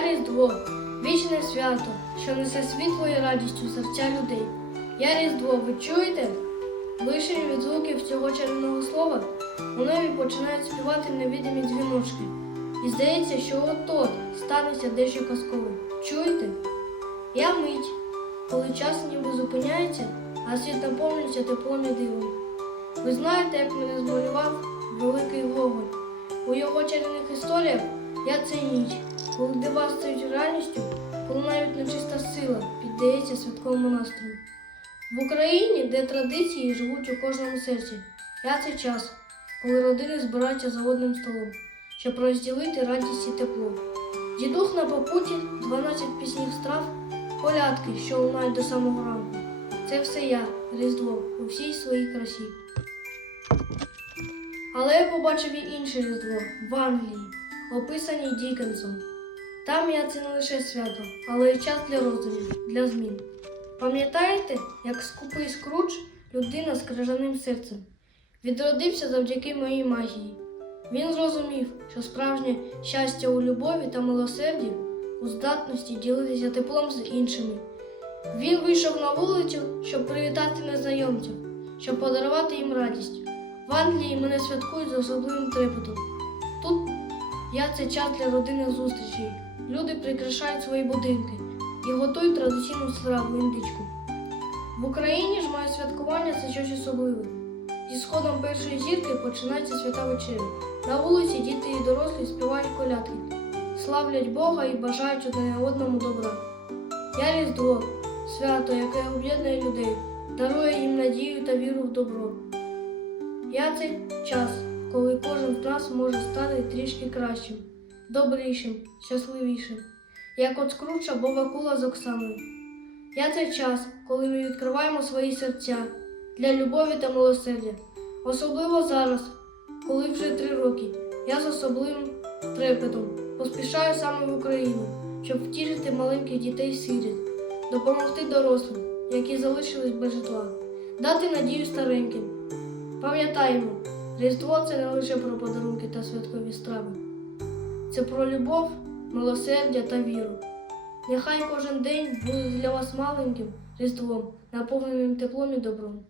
Я Різдво, вічне свято, що несе світло і радість у серця людей. Я Різдво, ви чуєте? Вишень від звуків цього чарівного слова у небі починають співати невидимі дзвіночки. І здається, що от-от станеться дещо казкове. Чуєте? Я мить, коли час ніби зупиняється, а світ наповнюється теплом і дивом. Ви знаєте, як мене змалював великий вогонь. У його чарівних історіях я це ніч, коли дива стають реальністю, коли навіть нечиста сила піддається святковому настрою. В Україні, де традиції живуть у кожному серці, я це час, коли родини збираються за одним столом, щоб розділити радість і тепло. Дідух на попуті, 12 пісніх страв, колядки, що лунають до самого ранку. Це все я, Різдво, у всій своїй красі. Але я побачив і інше Різдво в Англії, описаній Дікенсом. Там я це не лише свято, але й час для роздумів, для змін. Пам'ятаєте, як скупий скруч, людина з крижаним серцем, відродився завдяки моїй магії. Він зрозумів, що справжнє щастя у любові та милосерді у здатності ділитися теплом з іншими. Він вийшов на вулицю, щоб привітати незнайомців, щоб подарувати їм радість. В Англії мене святкують з особливим трепетом. Тут я це час для родинних зустрічей. Люди прикрашають свої будинки і готують традиційну страву індичку. В Україні ж моє святкування це щось особливе. Зі сходом першої зірки починається свята вечеря. На вулиці діти і дорослі співають колядки, славлять Бога і бажають одне одному добра. Я Різдво, свято, яке об'єднує людей, дарує їм надію та віру в добро. Я це час, коли кожен з нас може стати трішки кращим, добрішим, щасливішим, як от скруча Бога кула з Оксаною. Я це час, коли ми відкриваємо свої серця для любові та милосердя. Особливо зараз, коли вже три роки, я з особливим трепетом поспішаю саме в Україну, щоб втішити маленьких дітей сиріт, допомогти дорослим, які залишились без житла, дати надію стареньким. Пам'ятаємо, Різдво це не лише про подарунки та святкові страви. Це про любов, милосердя та віру. Нехай кожен день буде для вас маленьким Різдвом, наповненим теплом і добром.